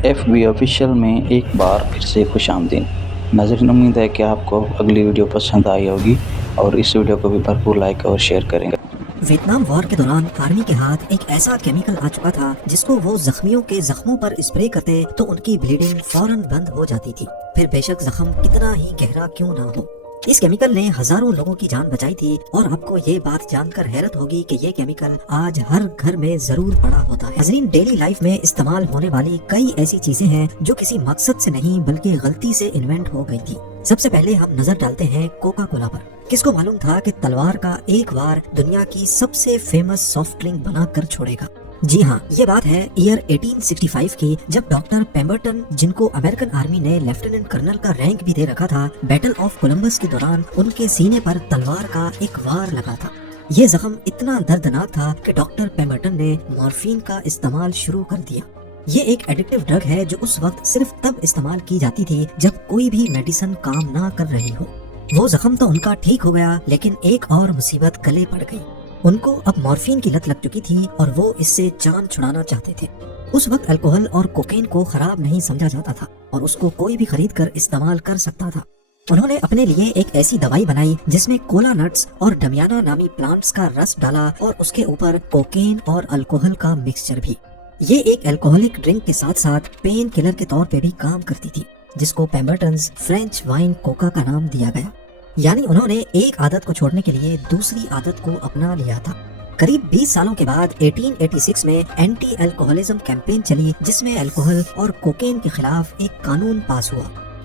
FB official में एक बार फिर से खुशामदीद। नाज़रीन, उम्मीद है कि आपको अगली वीडियो पसंद आई होगी और इस वीडियो को भी भरपूर लाइक और शेयर करेंगे। वियतनाम वॉर के दौरान आर्मी के हाथ एक ऐसा केमिकल आ चुका था जिसको वो जख्मियों के जख्मों पर स्प्रे करते तो उनकी ब्लीडिंग फौरन बंद हो जाती थी, फिर बेशक जख्म कितना ही गहरा क्यों ना हो। इस केमिकल ने हजारों लोगों की जान बचाई थी और आपको ये बात जानकर हैरत होगी कि ये केमिकल आज हर घर में जरूर पड़ा होता है। नाज़रीन, डेली लाइफ में इस्तेमाल होने वाली कई ऐसी चीजें हैं जो किसी मकसद से नहीं बल्कि गलती से इन्वेंट हो गई थी। सबसे पहले हम नजर डालते हैं कोका कोला पर। किसको मालूम था कि तलवार का एक वार दुनिया की सबसे फेमस सॉफ्ट ड्रिंक बना कर छोड़ेगा। जी हाँ, ये बात है ईयर 1865 की, जब डॉक्टर पेम्बरटन, जिनको अमेरिकन आर्मी ने लेफ्टिनेंट कर्नल का रैंक भी दे रखा था, बैटल ऑफ कोलंबस के दौरान उनके सीने पर तलवार का एक वार लगा था। ये जख्म इतना दर्दनाक था कि डॉक्टर पेम्बरटन ने मॉर्फिन का इस्तेमाल शुरू कर दिया। ये एक एडिक्टिव ड्रग है जो उस वक्त सिर्फ तब इस्तेमाल की जाती थी जब कोई भी मेडिसिन काम ना कर रही हो। वो जख्म तो उनका ठीक हो गया, लेकिन एक और मुसीबत गले पड़ गई। उनको अब मॉर्फिन की लत लग चुकी थी और वो इससे जान छुड़ाना चाहते थे। उस वक्त अल्कोहल और कोकेन को खराब नहीं समझा जाता था और उसको कोई भी खरीद कर इस्तेमाल कर सकता था। उन्होंने अपने लिए एक ऐसी दवाई बनाई जिसमें कोला नट्स और डमियाना नामी प्लांट्स का रस डाला और उसके ऊपर कोकेन और अल्कोहल का मिक्सचर भी। ये एक अल्कोहलिक ड्रिंक के साथ साथ पेन किलर के तौर पे भी काम करती थी, जिसको पेम्बरटन्स फ्रेंच वाइन कोका का नाम दिया गया। यानी उन्होंने एक आदत को छोड़ने के लिए दूसरी आदत को अपना लिया था। करीब 20 सालों के बाद 1886 में एंटी अल्कोहलिज्म कैंपेन चली, जिसमें अल्कोहल और कोकेन के खिलाफ एक कानून पास हुआ।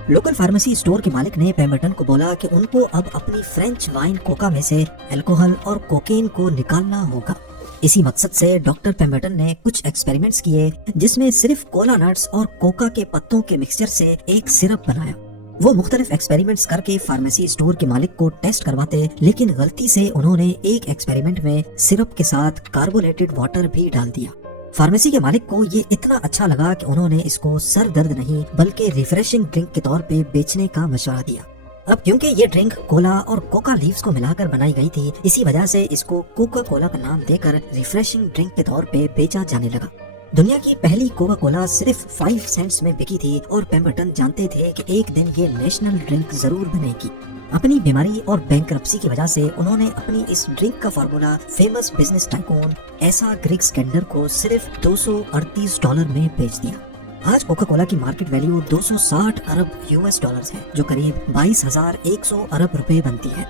लोकल फार्मेसी स्टोर के मालिक ने पेम्बरटन को बोला कि उनको अब अपनी फ्रेंच वाइन कोका में से अल्कोहल और कोकेन को निकालना होगा। इसी मकसद से डॉक्टर पेम्बरटन ने कुछ एक्सपेरिमेंट्स किए, जिसमें सिर्फ कोला नट्स और कोका के पत्तों के मिक्सचर से एक सिरप बनाया। वो मुख्तलिफ एक्सपेरिमेंट्स करके फार्मेसी स्टोर के मालिक को टेस्ट करवाते, लेकिन गलती से उन्होंने एक एक्सपेरिमेंट में सिरप के साथ कार्बोनेटेड वाटर भी डाल दिया। फार्मेसी के मालिक को ये इतना अच्छा लगा कि उन्होंने इसको सर दर्द नहीं बल्कि रिफ्रेशिंग ड्रिंक के तौर पे बेचने का मशवरा दिया। अब क्योंकि ये ड्रिंक कोला और कोका लीव्स को मिलाकर बनाई गई थी, इसी वजह से इसको कोका कोला का नाम देकर रिफ्रेशिंग ड्रिंक के तौर पे बेचा जाने लगा। दुनिया की पहली कोका कोला सिर्फ 5 सेंट्स में बिकी थी और पेम्बरटन जानते थे कि एक दिन ये नेशनल ड्रिंक जरूर बनेगी। अपनी बीमारी और बैंकरप्सी की वजह से उन्होंने अपनी इस ड्रिंक का फार्मूला फेमस बिजनेस टाइकून एसा ग्रिग स्केंडर को सिर्फ $238 में बेच दिया। आज कोका कोला की मार्केट वैल्यू 260 अरब US डॉलर्स है, जो करीब 22,100 अरब रुपए बनती है।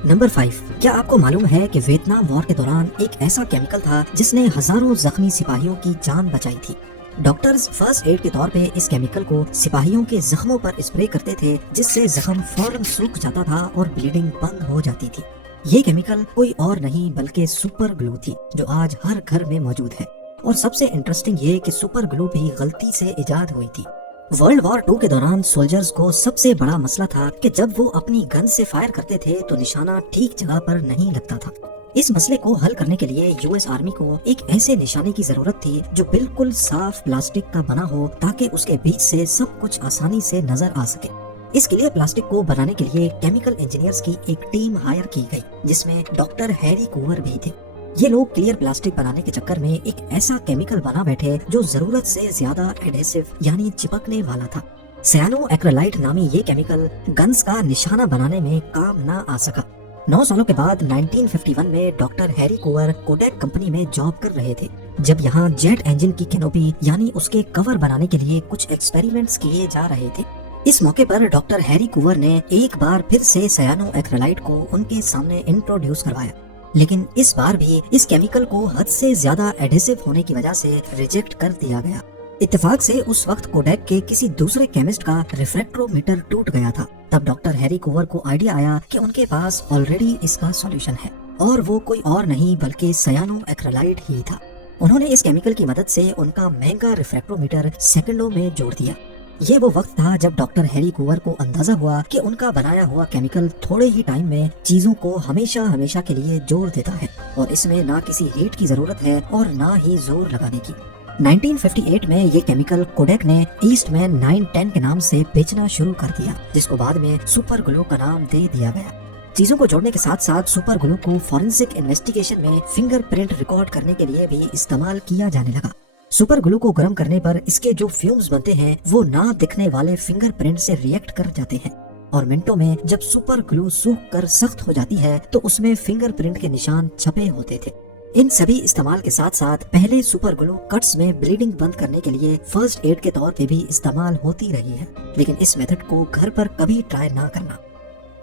नंबर 5, क्या आपको मालूम है कि वियतनाम वॉर के दौरान एक ऐसा केमिकल था जिसने हजारों जख्मी सिपाहियों की जान बचाई थी। डॉक्टर्स फर्स्ट एड के तौर पे इस केमिकल को सिपाहियों के जख्मों पर स्प्रे करते थे, जिससे जख्म फौरन सूख जाता था और ब्लीडिंग बंद हो जाती थी। ये केमिकल कोई और नहीं बल्कि सुपर ग्लू थी, जो आज हर घर में मौजूद है। और सबसे इंटरेस्टिंग ये कि सुपर ग्लू भी गलती से इजाद हुई थी। वर्ल्ड वॉर 2 के दौरान सोल्जर्स को सबसे बड़ा मसला था कि जब वो अपनी गन से फायर करते थे तो निशाना ठीक जगह पर नहीं लगता था। इस मसले को हल करने के लिए यूएस आर्मी को एक ऐसे निशाने की जरूरत थी जो बिल्कुल साफ प्लास्टिक का बना हो, ताकि उसके बीच से सब कुछ आसानी से नजर आ सके। इसके लिए प्लास्टिक को बनाने के लिए केमिकल इंजीनियर्स की एक टीम हायर की गई, जिसमें डॉक्टर हैरी कूवर भी थे। ये लोग क्लियर प्लास्टिक बनाने के चक्कर में एक ऐसा केमिकल बना बैठे जो जरूरत से ज्यादा एडेसिव यानी चिपकने वाला था। सयानो एक्रेलाइट नामी ये केमिकल गन्स का निशाना बनाने में काम ना आ सका। 9 सालों के बाद 1951 में डॉक्टर हैरी कूवर कोडेक कंपनी में जॉब कर रहे थे, जब यहाँ जेट इंजन की कैनोपी यानी उसके कवर बनाने के लिए कुछ एक्सपेरिमेंट्स किए जा रहे थे। इस मौके पर डॉक्टर हैरी कूवर ने एक बार फिर से सयानो एक्रेलाइट को उनके सामने इंट्रोड्यूस करवाया, लेकिन इस बार भी इस केमिकल को हद से ज्यादा एडेसिव होने की वजह से रिजेक्ट कर दिया गया। इत्तेफाक से उस वक्त कोडेक के किसी दूसरे केमिस्ट का रिफ्रैक्ट्रोमीटर टूट गया था। तब डॉक्टर हैरी कूवर को आइडिया आया कि उनके पास ऑलरेडी इसका सॉल्यूशन है, और वो कोई और नहीं बल्कि सयानो एक्रेलाइट ही था। उन्होंने इस केमिकल की मदद से उनका महंगा रिफ्रैक्ट्रोमीटर सेकंडों में जोड़ दिया। ये वो वक्त था जब डॉक्टर हैरी कूवर को अंदाजा हुआ कि उनका बनाया हुआ केमिकल थोड़े ही टाइम में चीजों को हमेशा हमेशा के लिए जोड़ देता है, और इसमें ना किसी हीट की जरूरत है और ना ही जोर लगाने की। 1958 में ये केमिकल कोडेक ने ईस्टमैन 910 के नाम से बेचना शुरू कर दिया, जिसको बाद में सुपर ग्लू का नाम दे दिया गया। चीजों को जोड़ने के साथ साथ सुपर ग्लू को फॉरेंसिक इन्वेस्टिगेशन में फिंगरप्रिंट रिकॉर्ड करने के लिए भी इस्तेमाल किया जाने लगा। सुपर ग्लू को गर्म करने पर इसके जो फ्यूम्स बनते हैं वो ना दिखने वाले फिंगरप्रिंट से रिएक्ट कर जाते हैं और मिनटों में जब सुपर ग्लू सूख कर सख्त हो जाती है तो उसमें फिंगरप्रिंट के निशान छपे होते थे। इन सभी इस्तेमाल के साथ साथ पहले सुपर ग्लू कट्स में ब्लीडिंग बंद करने के लिए फर्स्ट एड के तौर पे भी इस्तेमाल होती रही है, लेकिन इस मेथड को घर पर कभी ट्राई ना करना।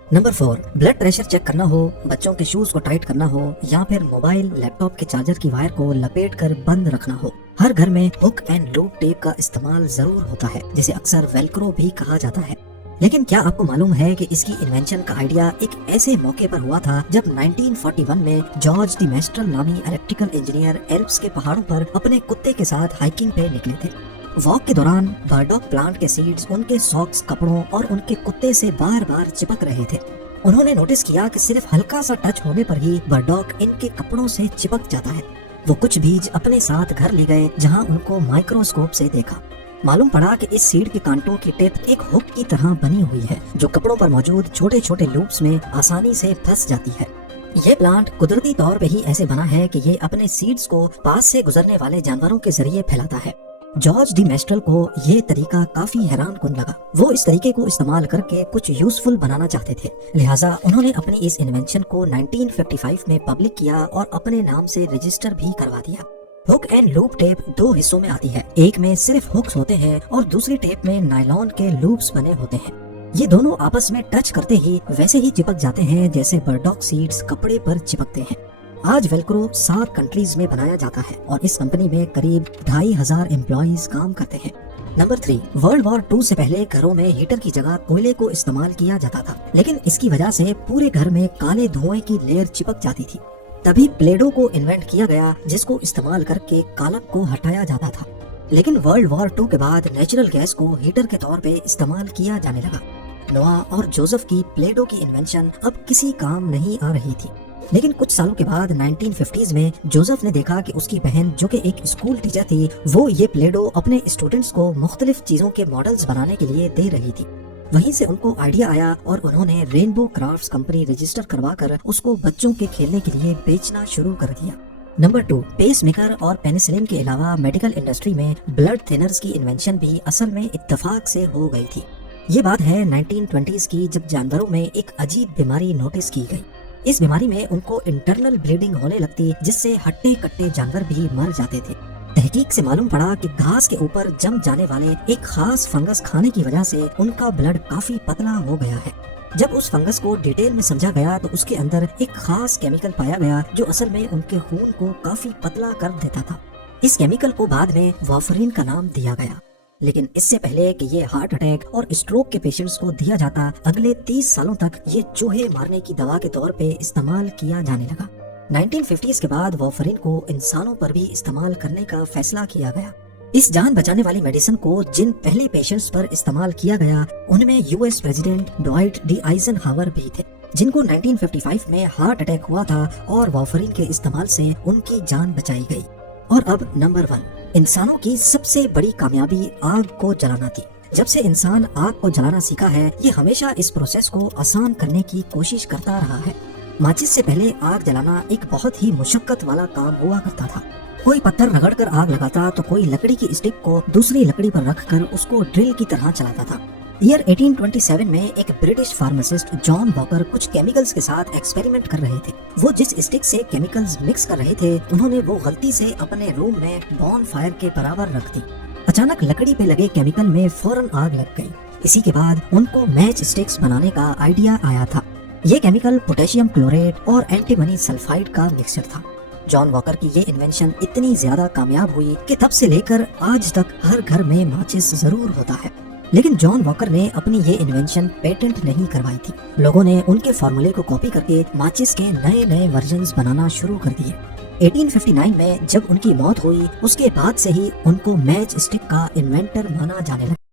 नंबर 4, ब्लड प्रेशर चेक करना हो, बच्चों के शूज को टाइट करना हो या फिर मोबाइल लैपटॉप के चार्जर की वायर को लपेट कर बंद रखना हो, हर घर में हुक एंड लूप टेप का इस्तेमाल जरूर होता है, जिसे अक्सर वेलक्रो भी कहा जाता है। लेकिन क्या आपको मालूम है कि इसकी इन्वेंशन का आइडिया एक ऐसे मौके पर हुआ था जब 1941 में जॉर्ज डी मेस्ट्रल नामी इलेक्ट्रिकल इंजीनियर एल्प्स के पहाड़ों पर अपने कुत्ते के साथ हाइकिंग पे निकले थे। वॉक के दौरान बर्डॉक प्लांट के सीड्स उनके सॉक्स, कपड़ों और उनके कुत्ते से बार बार चिपक रहे थे। उन्होंने नोटिस किया कि सिर्फ हल्का सा टच होने पर ही बर्डॉक इनके कपड़ों से चिपक जाता है। वो कुछ बीज अपने साथ घर ले गए जहाँ उनको माइक्रोस्कोप से देखा। मालूम पड़ा कि इस सीड के कांटों की टिप एक हुक की तरह बनी हुई है जो कपड़ों पर मौजूद छोटे छोटे लूप्स में आसानी से फंस जाती है। ये प्लांट कुदरती तौर पे ही ऐसे बना है कि ये अपने सीड्स को पास से गुजरने वाले जानवरों के जरिए फैलाता है। जॉर्ज डी मेस्ट्रल को ये तरीका काफी हैरानकुन लगा। वो इस तरीके को इस्तेमाल करके कुछ यूजफुल बनाना चाहते थे, लिहाजा उन्होंने अपनी इस इन्वेंशन को 1955 में पब्लिक किया और अपने नाम से रजिस्टर भी करवा दिया। हुक एंड लूप टेप 2 हिस्सों में आती है, एक में सिर्फ हुक्स होते हैं और दूसरी टेप में नायलॉन के लूप्स बने होते हैं। ये दोनों आपस में टच करते ही वैसे ही चिपक जाते हैं जैसे बर्डॉक सीड्स कपड़े पर चिपकते हैं। आज वेलक्रो 7 कंट्रीज में बनाया जाता है और इस कंपनी में करीब 2500 एम्प्लॉइज काम करते हैं। नंबर 3, वर्ल्ड वॉर 2 से पहले घरों में हीटर की जगह कोयले को इस्तेमाल किया जाता था, लेकिन इसकी वजह से पूरे घर में काले धुएं की लेयर चिपक जाती थी। तभी प्लेडो को इन्वेंट किया गया जिसको इस्तेमाल करके कालक को हटाया जाता था। लेकिन वर्ल्ड वॉर 2 के बाद नेचुरल गैस को हीटर के तौर पे इस्तेमाल किया जाने लगा। नोआ और जोसेफ की प्लेडो की इन्वेंशन अब किसी काम नहीं आ रही थी, लेकिन कुछ सालों के बाद 1950s में जोसेफ ने देखा कि उसकी बहन जो कि एक स्कूल टीचर थी, वो ये प्लेडो अपने स्टूडेंट्स को मुख्तलिफ चीजों के मॉडल्स बनाने के लिए दे रही थी। वहीं से उनको आइडिया आया और उन्होंने रेनबो क्राफ्ट्स कंपनी रजिस्टर करवाकर उसको बच्चों के खेलने के लिए बेचना शुरू कर दिया। नंबर 2, पेस मेकर और पेनिसिलिन के अलावा मेडिकल इंडस्ट्री में ब्लड थिनर्स की इन्वेंशन भी असल में इत्तेफाक से हो गई थी। ये बात है 1920s की, जब जानवरों में एक अजीब बीमारी नोटिस की गई। इस बीमारी में उनको इंटरनल ब्लीडिंग होने लगती जिससे हट्टे कट्टे जानवर भी मर जाते थे। तहकीक से मालूम पड़ा कि घास के ऊपर जम जाने वाले एक खास फंगस खाने की वजह से उनका ब्लड काफी पतला हो गया है। जब उस फंगस को डिटेल में समझा गया तो उसके अंदर एक खास केमिकल पाया गया जो असल में उनके खून को काफी पतला कर देता था। इस केमिकल को बाद में वाफरीन का नाम दिया गया, लेकिन इससे पहले कि ये हार्ट अटैक और स्ट्रोक के पेशेंट्स को दिया जाता, अगले 30 सालों तक ये चूहे मारने की दवा के तौर पे इस्तेमाल किया जाने लगा। 1950s के बाद वाफरीन को इंसानों पर भी इस्तेमाल करने का फैसला किया गया। इस जान बचाने वाली मेडिसिन को जिन पहले पेशेंट्स पर इस्तेमाल किया गया उनमें US president Dwight D Eisenhower भी थे, जिनको 1955 में हार्ट अटैक हुआ था और वाफरीन के इस्तेमाल से उनकी जान बचाई गई। और अब नंबर 1, इंसानों की सबसे बड़ी कामयाबी आग को जलाना थी। जब से इंसान आग को जलाना सीखा है, ये हमेशा इस प्रोसेस को आसान करने की कोशिश करता रहा है। माचिस से पहले आग जलाना एक बहुत ही मुशक्कत वाला काम हुआ करता था। कोई पत्थर रगड़कर आग लगाता तो कोई लकड़ी की स्टिक को दूसरी लकड़ी पर रखकर उसको ड्रिल की तरह चलाता था। ईयर 1827 में एक ब्रिटिश फार्मासिस्ट जॉन वॉकर कुछ केमिकल्स के साथ एक्सपेरिमेंट कर रहे थे। वो जिस स्टिक से केमिकल्स मिक्स कर रहे थे, उन्होंने वो गलती से अपने रूम में बॉन फायर के बराबर रख दी। अचानक लकड़ी पे लगे केमिकल में फौरन आग लग गई। इसी के बाद उनको मैच स्टिक्स बनाने का आइडिया आया था। ये केमिकल पोटेशियम क्लोरेट और एंटीमनी सल्फाइड का मिक्सचर था। जॉन वॉकर की ये इन्वेंशन इतनी ज्यादा कामयाब हुई कि तब से लेकर आज तक हर घर में माचिस जरूर होता है। लेकिन जॉन वॉकर ने अपनी ये इन्वेंशन पेटेंट नहीं करवाई थी। लोगों ने उनके फॉर्मूले को कॉपी करके माचिस के नए नए वर्जन्स बनाना शुरू कर दिए। 1859 में जब उनकी मौत हुई, उसके बाद से ही उनको मैच स्टिक का इन्वेंटर माना जाने लगा।